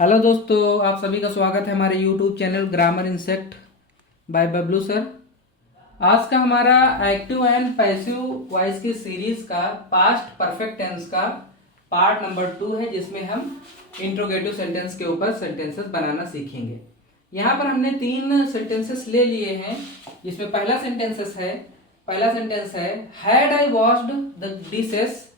Hello दोस्तों, आप सभी का स्वागत है हमारे YouTube channel grammar insect by Bablu sir. आज का हमारा एक्टिव एंड पैसिव वॉइस की सीरीज का पास्ट परफेक्ट टेंस का पार्ट नंबर 2 है, जिसमें हम इंट्रोगेटिव सेंटेंस के ऊपर सेंटेंसेस बनाना सीखेंगे। यहाँ पर हमने 3 सेंटेंसेस ले लिए हैं, जिसमें पहला सेंटेंस है had I washed the dishes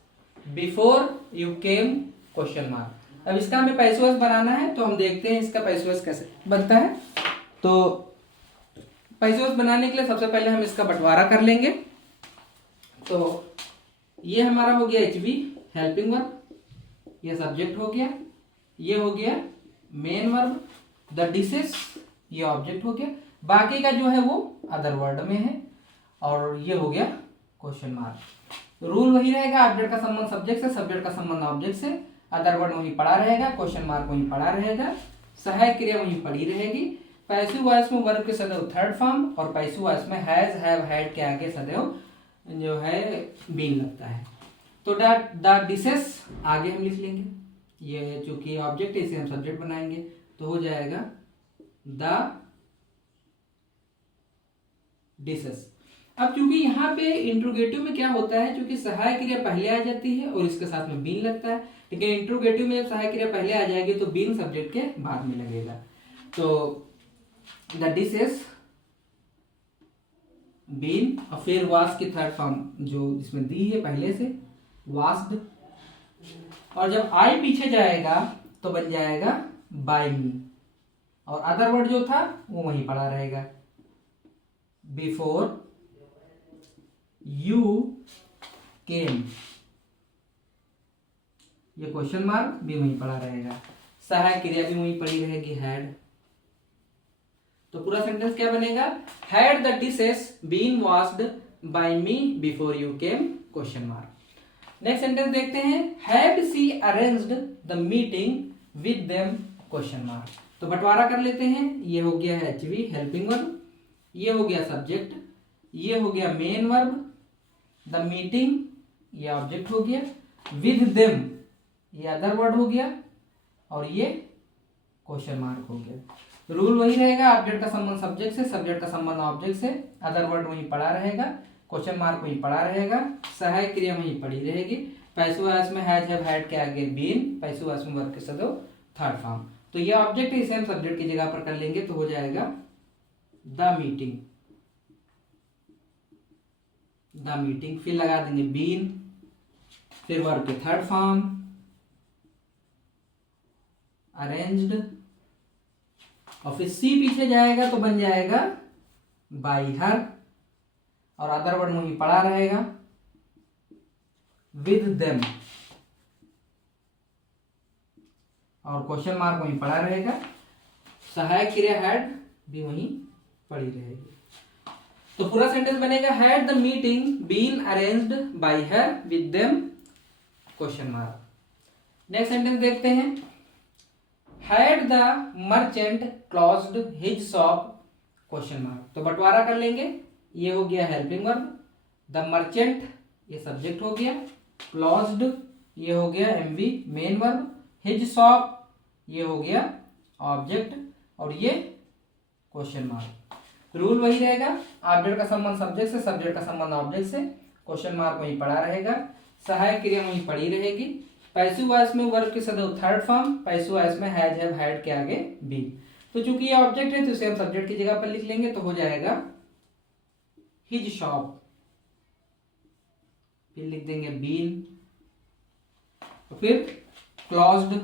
before you came question mark. अब इसका हमें पैसिव वॉइस बनाना है, तो हम देखते हैं इसका पैसिव वॉइस कैसे बनता है। तो पैसिव वॉइस बनाने के लिए सबसे पहले हम इसका बंटवारा कर लेंगे। तो ये हमारा हो गया HV हेल्पिंग वर्ब, ये सब्जेक्ट हो गया, ये हो गया मेन वर्ब, द डिशेस ये ऑब्जेक्ट हो गया, बाकी का जो है वो अदर वर्ड में है, और ये हो गया क्वेश्चन मार्क। रूल वही रहेगा, ऑब्जेक्ट का संबंध सब्जेक्ट से, सब्जेक्ट का संबंध ऑब्जेक्ट से, अदर वर्ड वहीं पड़ा रहेगा, क्वेश्चन मार्क वहीं पड़ा रहेगा, सहायक क्रिया वहीं पड़ी रहेगी। पैसिव वॉइस में वर्ब के सदैव थर्ड फॉर्म, और पैसिव वॉइस में हैज हैव हैड के आगे सदैव जो है बीन लगता है। तो द डिशेस आगे हम लिख लेंगे, ये चूंकि ऑब्जेक्ट है इसे हम सब्जेक्ट बनाएंगे, तो हो जाएगा द डिशेस। अब चूंकि यहाँ पे इंट्रोगेटिव में क्या होता है, चूंकि सहायक क्रिया पहले आ जाती है और इसके साथ में बीन लगता है, लेकिन इंट्रोगेटिव में जब सहायक क्रिया पहले आ जाएगी तो बीन सब्जेक्ट के बाद में लगेगा। तो द डिशेस बीन, और फिर वाश की थर्ड फॉर्म जो इसमें दी है पहले से वाश्ड, और जब आई पीछे जाएगा तो बन जाएगा बाय मी, और अदर वर्ड जो था वो वहीं पड़ा रहेगा बिफोर यू केम, ये क्वेश्चन मार्क भी वहीं पड़ा रहेगा, सहायक क्रिया भी वहीं पड़ी रहेगी हैड। तो पूरा सेंटेंस क्या बनेगा, had the dishes been washed by me before you came question mark. Next sentence देखते हैं, had she arranged the meeting with them question mark. तो बंटवारा कर लेते हैं, ये हो गया है HV हेल्पिंग वर्ब, ये हो गया सब्जेक्ट, ये हो गया मेन वर्ब, द मीटिंग ये ऑब्जेक्ट हो गया, विद देम ये अदर वर्ड हो गया, और ये क्वेश्चन मार्क हो गया। रूल वही रहेगा, ऑब्जेक्ट का संबंध सब्जेक्ट से, सब्जेक्ट का संबंध ऑब्जेक्ट से, अदर वर्ड वहीं पड़ा रहेगा, क्वेश्चन मार्क वहीं पड़ा रहेगा, सहायक क्रिया वहीं पड़ी रहेगी। पैसिव वॉइस में हैज हैव हैड के आगे बीन, पैसिव वॉइस में वर्ब के सदैव थर्ड फॉर्म। तो ये ऑब्जेक्ट इसे हम सब्जेक्ट की जगह पर कर लेंगे, तो हो जाएगा द मीटिंग, द मीटिंग, फिर लगा देंगे बीन, फिर वर्ब के थर्ड फॉर्म अरेंज्ड, और फिर सी पीछे जाएगा तो बन जाएगा बाय हर, और अदर वर्ड वहीं पड़ा रहेगा विद देम, और क्वेश्चन मार्क वहीं पड़ा रहेगा, सहायक क्रिया हैड भी वहीं पड़ी रहेगी। तो पूरा सेंटेंस बनेगा had the meeting been arranged by her with them question mark. Next sentence देखते हैं, had the merchant closed his shop question mark. तो बंटवारा कर लेंगे, ये हो गया हेल्पिंग वर्ब, द मर्चेंट ये सब्जेक्ट हो गया, क्लोज्ड ये हो गया MV main verb, his shop ये हो गया ऑब्जेक्ट, और ये क्वेश्चन मार्क। रूल वही रहेगा, ऑब्जेक्ट का संबंध सब्जेक्ट से, सब्जेक्ट का संबंध ऑब्जेक्ट से, क्वेश्चन मार्क वहीं पड़ा रहेगा, सहायक क्रिया वहीं पड़ी रहेगी। पैसिव वॉइस में वर्ब के सदैव थर्ड फॉर्म, पैसिव वॉइस में हैज हैव हैड के आगे बी। तो चूंकि ये ऑब्जेक्ट है तो इसे हम सब्जेक्ट की जगह पर लिख लेंगे, तो हो जाएगा हिज शॉप, फिर लिख देंगे बीन, तो फिर क्लोज्ड,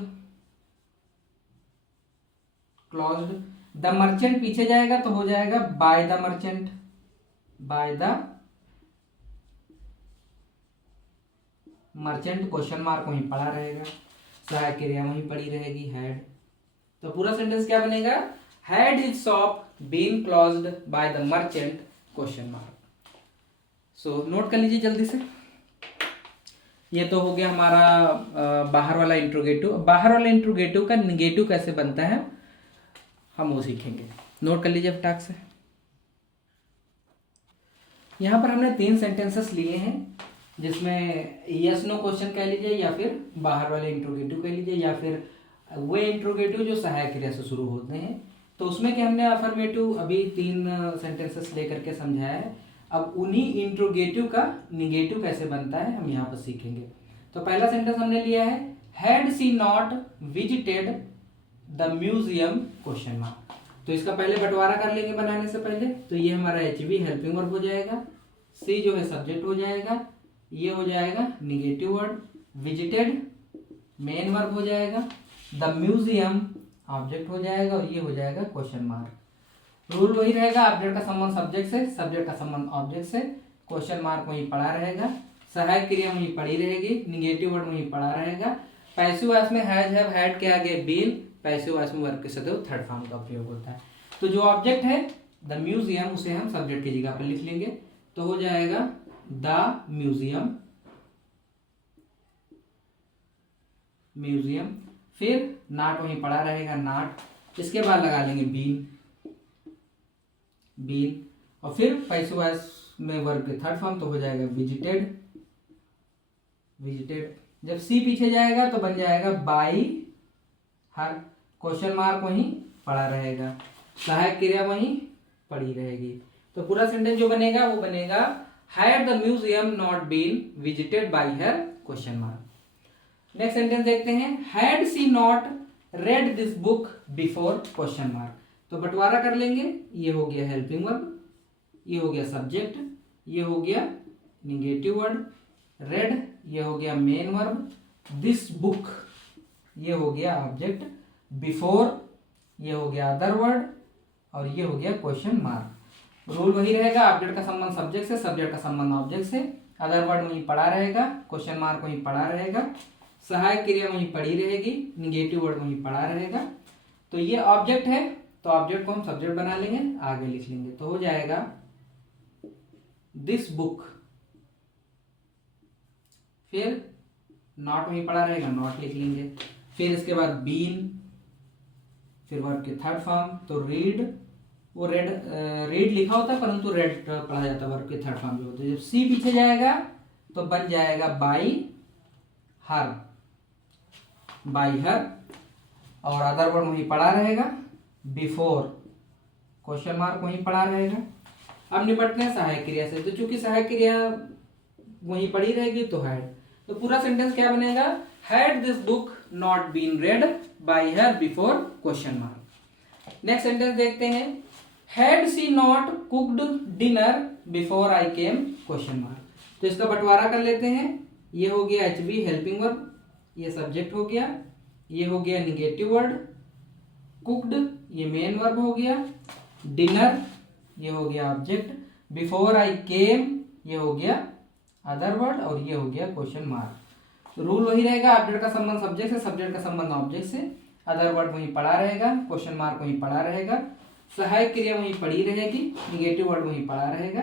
क्लोज्ड, द मर्चेंट पीछे जाएगा तो हो जाएगा bye the merchant, bye the merchant, question mark वहीं पड़ा रहेगा, सहायक क्रिया वहीं पड़ी रहेगी हैड। तो पूरा सेंटेंस क्या बनेगा, had his shop been closed by the merchant question mark. So note कर लीजिए जल्दी से। ये तो हो गया हमारा बाहर वाला इंट्रोगेटिव। बाहर वाला इंट्रोगेटिव का निगेटिव कैसे बनता है हम वो सीखेंगे, नोट कर लीजिए फटाक से। यहाँ पर हमने 3 सेंटेंसेस लिए हैं, जिसमें यस नो क्वेश्चन कह लीजिए, या फिर बाहर वाले इंट्रोगेटिव कह लीजिए, या फिर वे इंट्रोगेटिव जो सहायक क्रिया से शुरू होते हैं। तो उसमें क्या हमने अफर्मेटिव अभी 3 सेंटेंसेस लेकर के समझाया है। अब उन्हीं इंट्रोगेटिव का निगेटिव कैसे बनता है हम यहाँ पर सीखेंगे। तो पहला सेंटेंस हमने लिया है, had she not visited the museum question mark. तो इसका पहले बंटवारा कर लेंगे बनाने से पहले। तो ये हमारा HV हेल्पिंग वर्ब हो जाएगा, सी जो है सब्जेक्ट हो जाएगा, ये हो जाएगा negative word, visited main verb हो जाएगा, द म्यूजियम ऑब्जेक्ट हो जाएगा और ये हो जाएगा क्वेश्चन मार्क। रूल वही रहेगा, ऑब्जेक्ट का संबंध सब्जेक्ट से, सब्जेक्ट का संबंध ऑब्जेक्ट से, क्वेश्चन मार्क वहीं पड़ा रहेगा, सहायक क्रिया वहीं पड़ी रहेगी, निगेटिव वर्ड वहीं पड़ा रहेगा। पैसिव वॉइस में हैज हैव हैड के आगे बीन, पैसिव वॉइस में वर्ब के सदैव थर्ड फॉर्म का प्रयोग होता है। तो जो ऑब्जेक्ट है द म्यूजियम उसे हम सब्जेक्ट की जगह पर लिख लेंगे। तो हो जाएगा द म्यूजियम, म्यूजियम, फिर नॉट वहीं पड़ा रहेगा नॉट, इसके बाद लगा लेंगे बीन, बीन, और फिर पैसिव वॉइस में वर्ब के थर्ड फॉर्म तो हो जाएगा विजिटेड, विजिटेड। जब सी पीछे जाएगा तो बन जाएगा बाई हर, क्वेश्चन मार्क वहीं पड़ा रहेगा, सहायक क्रिया वहीं पड़ी रहेगी। तो पूरा सेंटेंस जो बनेगा वो बनेगा had the museum not been visited by her question mark. Next sentence देखते हैं, had she not read this book before question mark. तो बंटवारा कर लेंगे, ये हो गया हेल्पिंग वर्ब, ये हो गया सब्जेक्ट, ये हो गया निगेटिव वर्ड, रेड ये हो गया मेन वर्ब, दिस बुक ये हो गया ऑब्जेक्ट, बिफोर ये हो गया अदर वर्ड और ये हो गया क्वेश्चन मार्क। रूल वही रहेगा, ऑब्जेक्ट का संबंध सब्जेक्ट से, सब्जेक्ट का संबंध ऑब्जेक्ट से, अदर वर्ड वहीं पड़ा रहेगा, क्वेश्चन मार्क वहीं पड़ा रहेगा, सहायक क्रिया वहीं पड़ी रहेगी, निगेटिव वर्ड वहीं पड़ा रहेगा। तो ये ऑब्जेक्ट है तो ऑब्जेक्ट को हम सब्जेक्ट बना लेंगे, आगे लिख लेंगे। तो हो जाएगा दिस बुक, फिर नॉट वहीं पड़ा रहेगा नॉट लिख लेंगे, फिर इसके बाद बीन, फिर वर्ब के थर्ड फॉर्म तो रीड, वो रेड रीड लिखा होता है परंतु रेड पढ़ा जाता है, वर्ब के थर्ड फॉर्म जो होता है। जब सी पीछे जाएगा तो बन जाएगा बाई हर, बाई हर, और अदर वर्ड वहीं पड़ा रहेगा, बिफोर क्वेश्चन मार्क वहीं पड़ा रहेगा। अब निपटते हैं सहायक क्रिया से। तो चूंकि सहायक क्रिया वहीं पड़ी रहेगी तो हैड, तो पूरा सेंटेंस क्या बनेगा, had this book not been read by her before question mark. Next sentence देखते हैं, had she not cooked dinner before I came question mark. तो इसका बंटवारा कर लेते हैं, ये हो गया HV हेल्पिंग वर्ब, ये सब्जेक्ट हो गया, ये हो गया निगेटिव वर्ड, कुक्ड ये मेन वर्ब हो गया, डिनर ये हो गया ऑब्जेक्ट, बिफोर आई केम ये हो गया अदर वर्ड और ये हो गया क्वेश्चन मार्क। तो रूल वही रहेगा, ऑब्जेक्ट का संबंध सब्जेक्ट से, सब्जेक्ट का संबंध ऑब्जेक्ट से, अदर वर्ड वहीं पड़ा रहेगा, क्वेश्चन मार्क वहीं पड़ा रहेगा, सहायक क्रिया वहीं पड़ी रहेगी, निगेटिव वर्ड वहीं पड़ा रहेगा।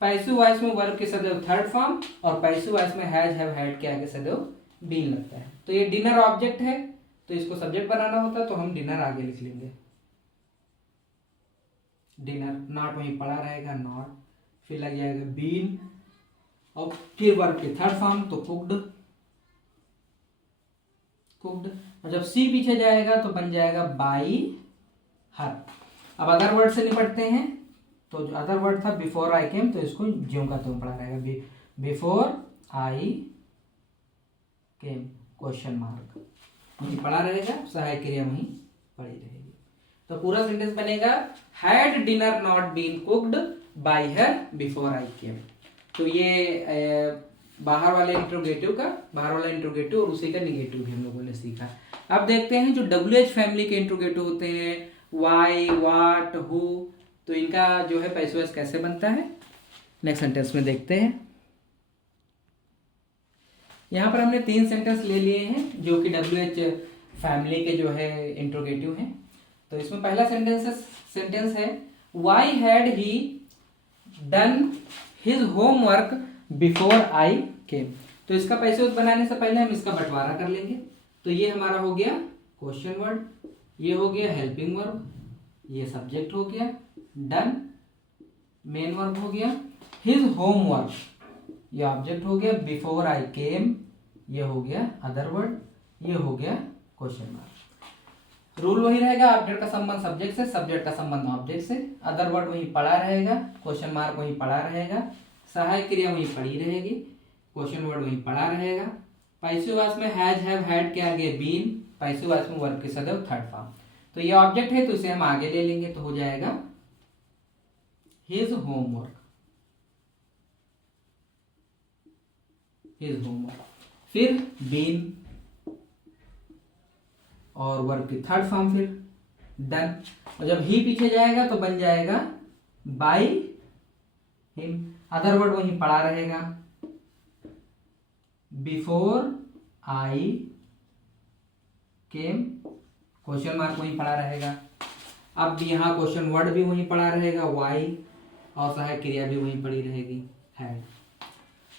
पैसिव वॉइस में वर्ब के सदैव थर्ड फॉर्म और पैसिव वॉइस में हैज हैव हैड के आगे सदैव बीन लगता है। तो ये डिनर ऑब्जेक्ट है तो इसको सब्जेक्ट बनाना होता है तो हम डिनर आगे लिख लेंगे, डिनर, नॉट वहीं पड़ा रहेगा नॉट, फिर लग जाएगा बीन और फिर वर्ब के थर्ड फॉर्म तो कुक्ड, कुक्ड, और जब सी पीछे जाएगा तो बन जाएगा बाई हर। अब अदर वर्ड से निपटते हैं। तो जो अदर वर्ड था बिफोर आई केम तो इसको ज्यों का त्यों पड़ा रहेगा, before I came question mark वहीं पड़ा रहेगा, सहायक क्रिया वहीं पड़ी रहेगी। तो पूरा सेंटेंस बनेगा had dinner not been cooked by her before I came. तो ये बाहर वाले इंट्रोगेटिव का, बाहर वाला इंट्रोगेटिव और उसी का निगेटिव भी हम लोगों ने सीखा। अब देखते हैं जो WH फैमिली के इंट्रोगेटिव होते हैं, वाई, वाट, हु, तो इनका जो है पैसिव वॉइस कैसे बनता है नेक्स्ट सेंटेंस में देखते हैं। यहाँ पर हमने 3 सेंटेंस ले लिए हैं जो कि WH फैमिली के जो है इंट्रोगेटिव हैं। तो इसमें पहला सेंटेंस है why had he done his homework before I came. तो इसका पैसिव वॉइस बनाने से पहले हम इसका बंटवारा कर लेंगे। तो ये हमारा हो गया क्वेश्चन वर्ड, ये हो गया हेल्पिंग वर्ब, ये सब्जेक्ट हो गया, डन मेन वर्ब हो गया, हिज होमवर्क ये ऑब्जेक्ट हो गया, बिफोर आई केम ये हो गया अदर वर्ड, ये हो गया क्वेश्चन मार्क। रूल वही रहेगा, ऑब्जेक्ट का संबंध सब्जेक्ट से, सब्जेक्ट का संबंध ऑब्जेक्ट से, अदर वर्ड वही पड़ा रहेगा, क्वेश्चन मार्क वही पड़ा रहेगा, सहायक क्रिया वही पड़ी रहेगी, क्वेश्चन वर्ड वही पड़ा रहेगा। पैसिव वॉइस में हैज हैव हैड के आगे बीन, पैसिव वॉइस में वर्ब के सदैव थर्ड फॉर्म। तो ये ऑब्जेक्ट है तो इसे हम आगे ले लेंगे तो हो जाएगा हिज होमवर्क, हिज होमवर्क। फिर बीन और वर्ब की थर्ड फॉर्म फिर डन। और जब ही पीछे जाएगा तो बन जाएगा बाय हिम, अदर वर्ड वहीं पड़ा रहेगा, before I came, question mark वहीं पड़ा रहेगा। अब यहाँ क्वेश्चन वर्ड भी वहीं पड़ा रहेगा वाई, और सहायक क्रिया भी वहीं पड़ी रहेगी हैड।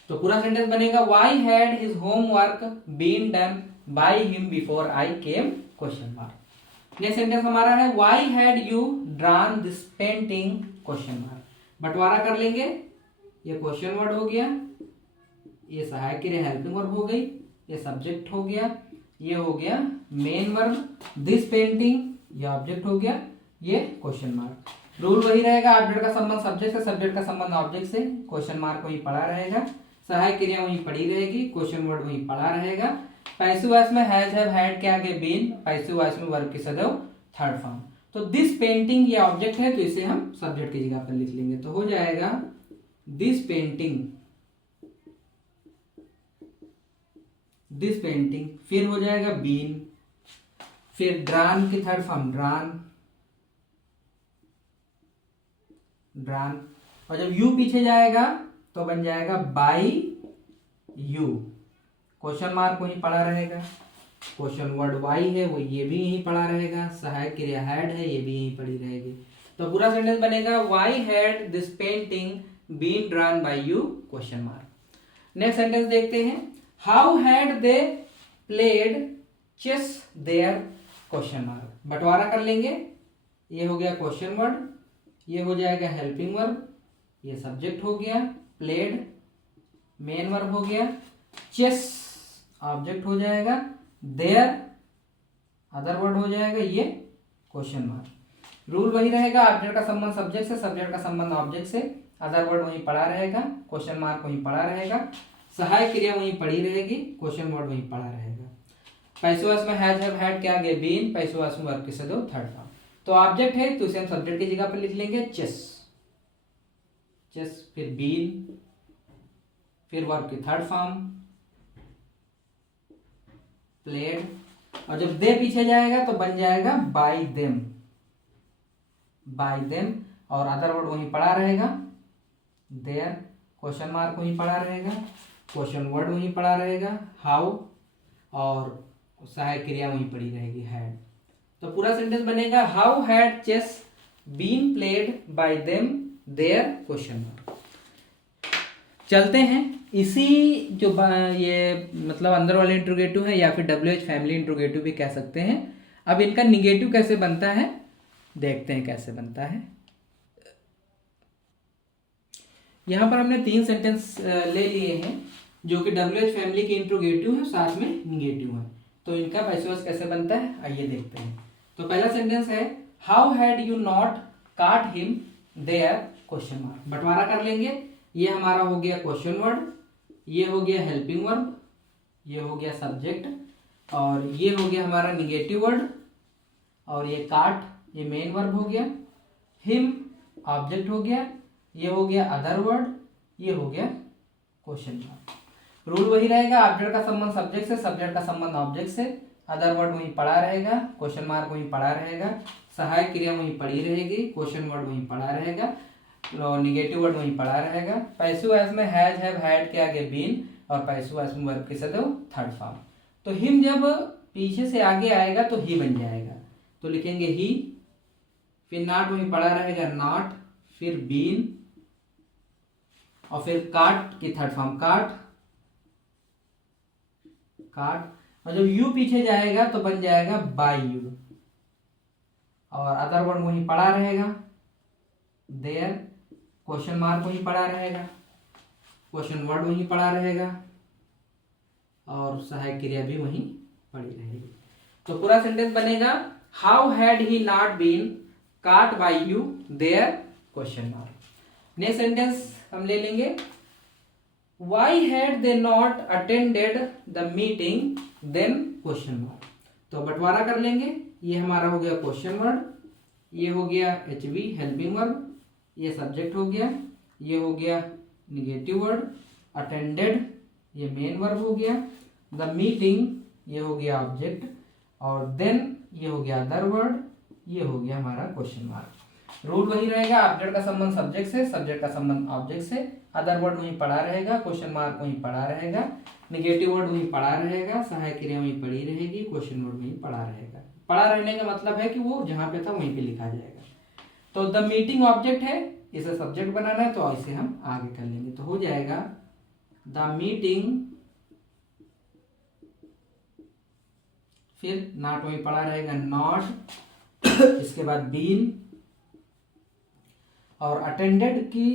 तो पूरा सेंटेंस बनेगा why had his homework been done by him before I came, question mark. Next sentence हमारा है why had you drawn this painting, question mark. बंटवारा कर लेंगे, ये क्वेश्चन वर्ड हो गया, ये सहायक क्रिया हेल्पिंग वर्ब हो गई, ये सब्जेक्ट हो गया, ये हो गया मेन वर्ब, दिस पेंटिंग ये ऑब्जेक्ट हो गया, ये क्वेश्चन मार्क। रूल वही रहेगा, ऑब्जेक्ट का संबंध सब्जेक्ट से, सब्जेक्ट का संबंध ऑब्जेक्ट से, क्वेश्चन मार्क वही पड़ा रहेगा, सहायक क्रिया वही पड़ी रहेगी, क्वेश्चन वर्ड वही पड़ा रहेगा। पैसिव वॉइस में हैज हैव हैड के आगे बीन, पैसिव वॉइस में वर्ब की सदैव थर्ड फॉर्म। तो दिस पेंटिंग ये ऑब्जेक्ट है तो इसे हम सब्जेक्ट की जगह पर लिख लेंगे तो हो जाएगा दिस पेंटिंग, दिस पेंटिंग। फिर हो जाएगा बीन, फिर ड्रान की थर्ड फॉर्म ड्रान, ड्रान। और जब यू पीछे जाएगा तो बन जाएगा बाय यू, क्वेश्चन मार्क वहीं पड़ा रहेगा, क्वेश्चन वर्ड वाई है वो ये भी यहीं पड़ा रहेगा, सहायक क्रिया हैड है ये भी यहीं पड़ी रहेगी। तो पूरा सेंटेंस बनेगा why had this painting been drawn by you, question mark. Next sentence देखते हैं, how had they played chess there, question mark. बंटवारा कर लेंगे, ये हो गया क्वेश्चन वर्ड, ये हो जाएगा हेल्पिंग वर्ब, ये सब्जेक्ट हो गया, प्लेड मेन वर्ब हो गया, चेस ऑब्जेक्ट हो जाएगा, देयर अदर वर्ड हो जाएगा, ये क्वेश्चन मार्क। रूल वही रहेगा, ऑब्जेक्ट का संबंध सब्जेक्ट से, सब्जेक्ट का संबंध ऑब्जेक्ट से, अदर वर्ड वहीं पड़ा रहेगा, क्वेश्चन मार्क वहीं पड़ा रहेगा, सहायक क्रिया वहीं पड़ी रहेगी, क्वेश्चन वर्ड वहीं पड़ा रहेगा। पैसिव वॉइस में हैज हैव हैड के आगे बीन, पैसिव वॉइस में वर्ब के सदैव थर्ड फॉर्म। तो ऑब्जेक्ट है तो इसे हम सब्जेक्ट की जगह पर लिख लेंगे चेस, चेस, फिर बीन, फिर वर्ब की थर्ड फॉर्म प्लेड। और जब दे पीछे जाएगा तो बन जाएगा बाय देम, बाय देम, और अदर वर्ड वहीं पड़ा रहेगा, देयर, क्वेश्चन मार्क वहीं पड़ा रहेगा, क्वेश्चन वर्ड वहीं पड़ा रहेगा, हाउ, और सहायक क्रिया वहीं पड़ी रहेगी हैड। तो पूरा सेंटेंस बनेगा how had chess been played by them there, question mark. चलते हैं, इसी जो ये मतलब अंदर वाले इंट्रोगेटिव है या फिर WH फैमिली इंट्रोगेटिव भी कह सकते हैं। अब इनका निगेटिव कैसे बनता है देखते हैं कैसे बनता है। यहां पर हमने 3 सेंटेंस ले लिए हैं जो कि WH फैमिली के इंट्रोगेटिव है, साथ में निगेटिव है। तो इनका पैसिव वॉइस कैसे बनता है आइए देखते हैं। तो पहला सेंटेंस है हाउ हैड यू नॉट काट हिम देयर, क्वेश्चन मार्क। बंटवारा कर लेंगे, ये हमारा हो गया क्वेश्चन वर्ड, ये हो गया हेल्पिंग वर्ब, ये हो गया सब्जेक्ट, और ये हो गया हमारा निगेटिव वर्ड, और ये काट ये मेन वर्ब हो गया, हिम ऑब्जेक्ट हो गया, ये हो गया अदर वर्ड, ये हो गया क्वेश्चन मार्क। रूल वही रहेगा, ऑब्जेक्ट का संबंध सब्जेक्ट से, सब्जेक्ट का संबंध ऑब्जेक्ट से, अदर वर्ड वहीं पड़ा रहेगा, क्वेश्चन मार्क वहीं पड़ा रहेगा, सहायक क्रिया वहीं पड़ी रहेगी, क्वेश्चन वर्ड वहीं पड़ा रहेगा, निगेटिव वर्ड वहीं पड़ा रहेगा। पैसिव वॉइस में हैज हैव हैड के आगे बीन, और पैसिव वॉइस में वर्ब के सदैव थर्ड फॉर्म। तो हिम जब पीछे से आगे आएगा तो ही बन जाएगा, तो लिखेंगे ही, फिर नॉट वहीं पड़ा रहेगा नॉट, फिर बीन, और फिर काट की थर्ड फॉर्म काट, काट, और जब यू पीछे जाएगा तो बन जाएगा बाय यू, और अदर वर्ड वहीं पड़ा रहेगा, देयर, क्वेश्चन मार्क वहीं पड़ा रहेगा, क्वेश्चन वर्ड वहीं पड़ा रहेगा, और सहायक क्रिया भी वहीं पड़ी रहेगी। तो पूरा सेंटेंस बनेगा how had he not been caught by you there question mark। Next sentence हम ले लेंगे, why had they not attended the meeting then question mark। तो बंटवारा कर लेंगे, ये हमारा हो गया क्वेश्चन वर्ड, ये हो गया HV हेल्पिंग वर्ब, ये सब्जेक्ट हो गया, ये हो गया निगेटिव वर्ड, अटेंडेड ये मेन वर्ब हो गया, द मीटिंग ये हो गया ऑब्जेक्ट, और देन ये हो गया अदर वर्ड, ये हो गया हमारा क्वेश्चन मार्क। रूल वही रहेगा, ऑब्जेक्ट का संबंध सब्जेक्ट से, सब्जेक्ट का संबंध ऑब्जेक्ट से, अदर वर्ड वहीं पड़ा रहेगा, क्वेश्चन मार्क वहीं पड़ा रहेगा, निगेटिव वर्ड वहीं पड़ा रहेगा, सहायक क्रिया वहीं पड़ी रहेगी, क्वेश्चन वर्ड वहीं पड़ा रहेगा। पड़ा रहने का मतलब है कि वो जहां पे था वहीं पे लिखा जाएगा। तो द मीटिंग ऑब्जेक्ट है, इसे सब्जेक्ट बनाना है तो इसे हम आगे कर लेंगे, तो हो जाएगा द मीटिंग, फिर नॉट वहीं पड़ा रहेगा नॉट, इसके बाद बीन, और अटेंडेड की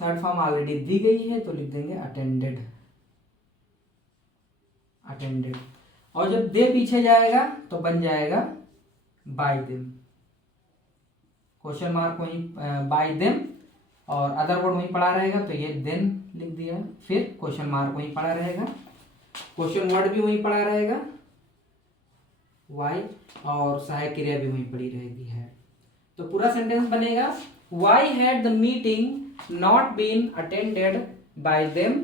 थर्ड फॉर्म ऑलरेडी दी गई है तो लिख देंगे अटेंडेड, अटेंडेड, और जब दे पीछे जाएगा तो बन जाएगा बाय देम, क्वेश्चन मार्क वहीं बाय देम, और अदर वर्ड वहीं पड़ा रहेगा तो ये देन लिख दिया, फिर क्वेश्चन मार्क वहीं पड़ा रहेगा, क्वेश्चन वर्ड भी वहीं पड़ा रहेगा वाई, और सहायक क्रिया भी वहीं पड़ी रहेगी है। तो पूरा सेंटेंस बनेगा, why had the meeting not been attended by them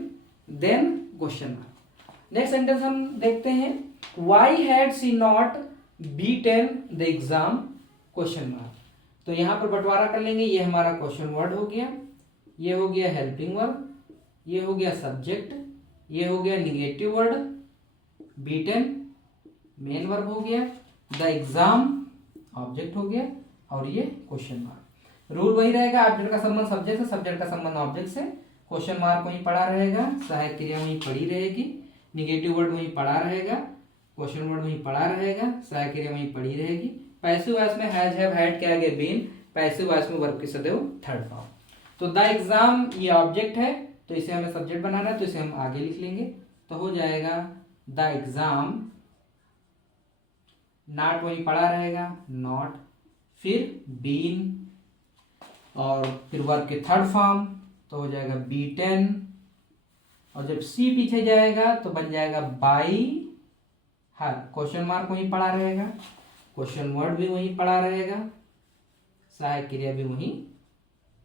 then question mark. Next sentence हम देखते हैं, why had she not beaten the exam question mark. तो यहां पर बंटवारा कर लेंगे, ये हमारा क्वेश्चन वर्ड हो गया, ये हो गया हेल्पिंग वर्ब, ये हो गया सब्जेक्ट, ये हो गया negative word, beaten main verb हो गया, द एग्जाम ऑब्जेक्ट हो गया, और ये क्वेश्चन मार्क। रूल वही रहेगा, ऑब्जेक्ट का संबंध सब्जेक्ट से, सब्जेक्ट का संबंध ऑब्जेक्ट से, क्वेश्चन मार्क वहीं पड़ा रहेगा, सहायक क्रिया वहीं पड़ी रहेगी, निगेटिव वर्ड वहीं पड़ा रहेगा, क्वेश्चन वर्ड वहीं पड़ा रहेगा, सहायक क्रिया वहीं पड़ी रहेगी। पैसिव वॉइस में हैज हैव हैड के आगे बीन, पैसिव वॉइस में वर्ब की सदैव थर्ड फॉर्म। तो द एग्जाम ये ऑब्जेक्ट है तो इसे हमें सब्जेक्ट बनाना है, तो इसे हम आगे लिख लेंगे, तो हो जाएगा द एग्जाम, नॉट वहीं पड़ा रहेगा नॉट, फिर बीन, और फिर वर्ब के थर्ड फॉर्म तो हो जाएगा बीटन, और जब सी पीछे जाएगा तो बन जाएगा बाई हर, क्वेश्चन मार्क वहीं पड़ा रहेगा, क्वेश्चन वर्ड भी वहीं पड़ा रहेगा, सहायक क्रिया भी वहीं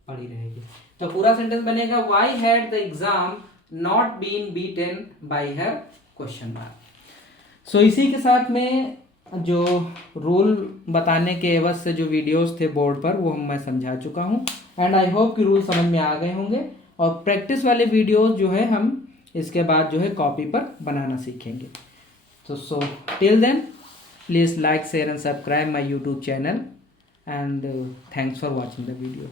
पड़ी रहेगी। तो पूरा सेंटेंस बनेगा, why had the exam not been beaten by her question mark. So इसी के साथ में जो रूल बताने के एवज से जो वीडियोस थे बोर्ड पर वो मैं समझा चुका हूँ, एंड आई होप कि रूल समझ में आ गए होंगे, और प्रैक्टिस वाले वीडियोस जो है हम इसके बाद जो है कॉपी पर बनाना सीखेंगे। तो so till then please like share and subscribe my YouTube channel, and thanks for watching the video.